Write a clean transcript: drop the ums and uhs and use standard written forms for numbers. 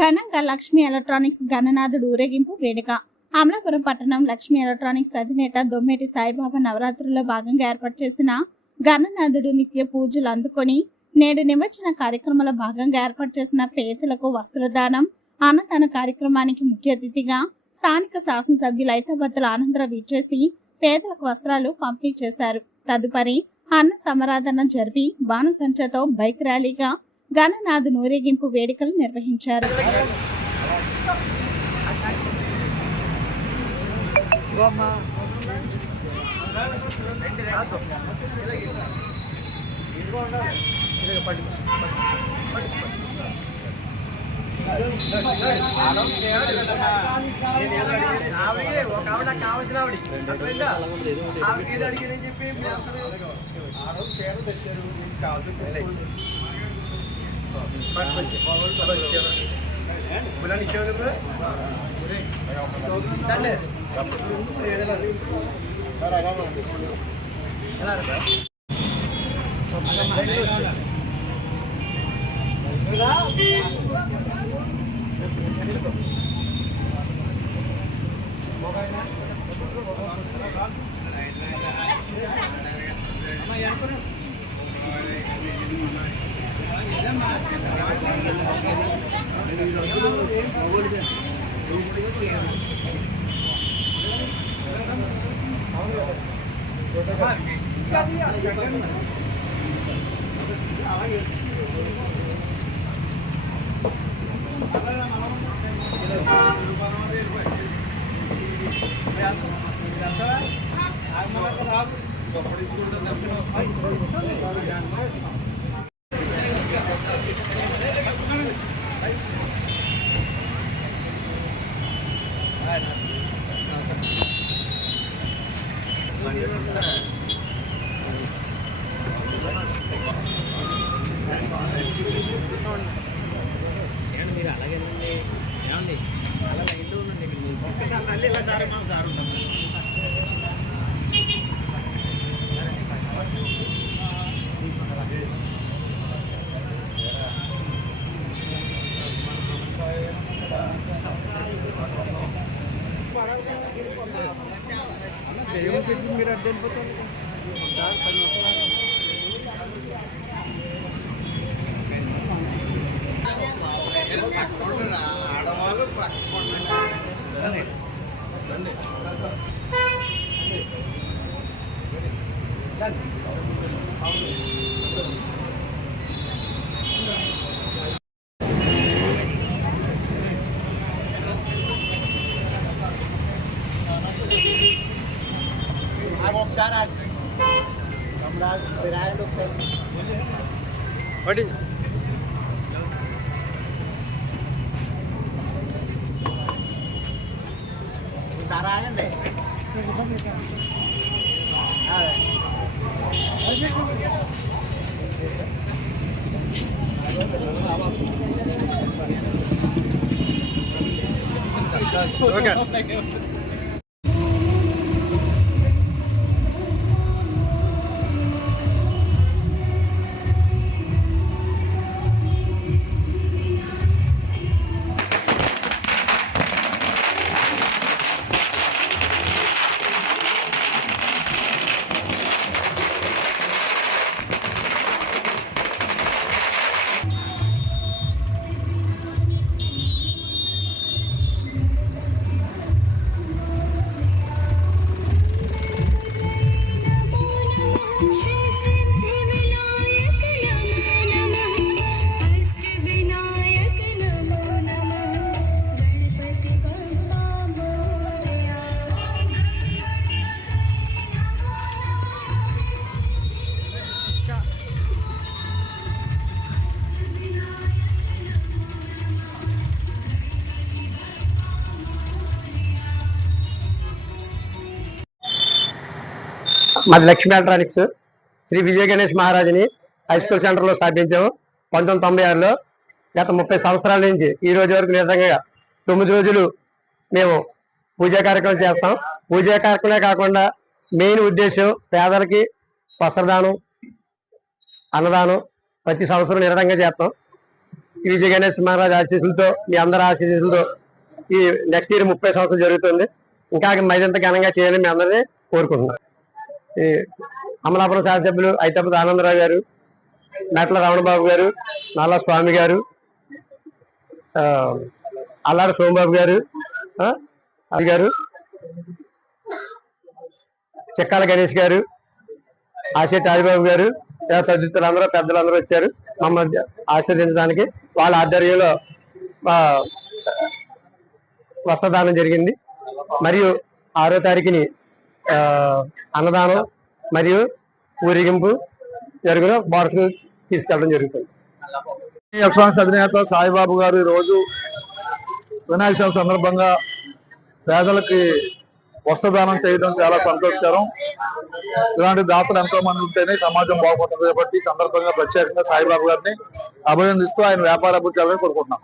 ఘనంగా లక్ష్మీ ఎలక్ట్రానిక్స్ గణనాథుడు ఊరేగింపు వేడుక. అమలాపురం పట్టణం లక్ష్మీ ఎలక్ట్రానిక్స్ అధినేత దొమ్మేటి సాయిబాబా నవరాత్రుల్లో భాగంగా ఏర్పాటు చేసిన గణనాథుడు నిత్య పూజలు అందుకొని నేడు నిమజ్జన కార్యక్రమంలో భాగంగా ఏర్పాటు చేసిన పేదలకు వస్త్రదానం అన్నదాన కార్యక్రమానికి ముఖ్య అతిథిగా స్థానిక శాసనసభ్యులు ఐతాబత్తుల ఆనందరావు ఇచ్చేసి పేదలకు వస్త్రాలు పంపిణీ చేశారు. తదుపరి అన్న సమరాధన జరిపి బాణసంచతో బైక్ ర్యాలీగా గణనాథుని ఊరేగింపు వేడుకలు నిర్వహించారు. మీరు అలాగేనండి ఏమండి అలా లైన్లో ఉండండి ఇక్కడ సార్ ఉంటాం. మీరు అడ్డు వెళ్ళిపోతారు సార్ ఆడవాళ్ళు ఒకసారి సారాలండి ఓకే. మాది లక్ష్మీ ఎలక్ట్రానిక్స్ శ్రీ విజయ గణేష్ మహారాజుని హై స్కూల్ సెంటర్లో స్థాపించాము 1996లో. గత 30 సంవత్సరాల నుంచి ఈ రోజు వరకు నిజంగా 9 రోజులు మేము పూజా కార్యక్రమం చేస్తాం. పూజా కార్యక్రమమే కాకుండా మెయిన్ ఉద్దేశం పేదలకి వస్త్రదానం, అన్నదానం ప్రతి సంవత్సరం నిరంతరంగా చేస్తాం. ఈ విజయ గణేష్ మహారాజ్ ఆశీస్సులతో మీ అందరి ఆశీస్సులతో ఈ నెక్స్ట్ ఇయర్ 30 సంవత్సరాలు జరుగుతుంది. ఇంకా మరింత ఘనంగా చేయాలని మీ అందరినీ కోరుకుంటున్నాను. ఈ అమలాపురం శాసనసభ్యులు ఐతపతి ఆనందరావు గారు, మెట్ల రమణబాబు గారు, నల్ల స్వామి గారు, అల్లాడ సోమబాబు గారు, అది గారు, చెక్కాల గణేష్ గారు, ఆశేట్ రాజబాబు గారు, తదితరులందరూ పెద్దలందరూ వచ్చారు మమ్మల్ని ఆశీర్వదించడానికి. వాళ్ళ ఆధ్వర్యంలో వస్త్రదానం జరిగింది. మరియు 6వ తారీఖుని అన్నదానం మరియు ఊరేగింపు జరుగును బారసు తీసుకెళ్ళడం జరుగుతుంది. ఎలక్ట్రానిక్స్ అధినేత సాయిబాబు గారు ఈరోజు వినాయక చవితి సందర్భంగా పేదలకి వస్త్రదానం చేయడం చాలా సంతోషకరం. ఇలాంటి దాతలు ఎంతో మంది ఉంటేనే సమాజం బాగుపడుతుంది కాబట్టి ఈ సందర్భంగా ప్రత్యేకంగా సాయిబాబు గారిని అభినందిస్తూ ఆయన వ్యాపార అభివృద్ధి కోరుకుంటున్నాం.